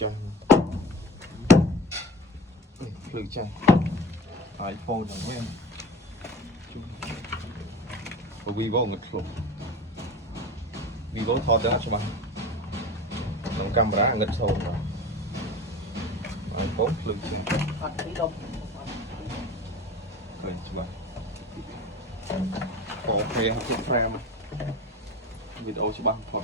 จังหรือใจไอโฟนอย่างแม่วีโวเงินหลบวีโวทอดได้ใช่ไหมน้องกัมราเงินโซนไอโฟนหรือใจเคยใช่ไหมโอเคครับทุกแฟมวิดีโอใช่ไหมพอ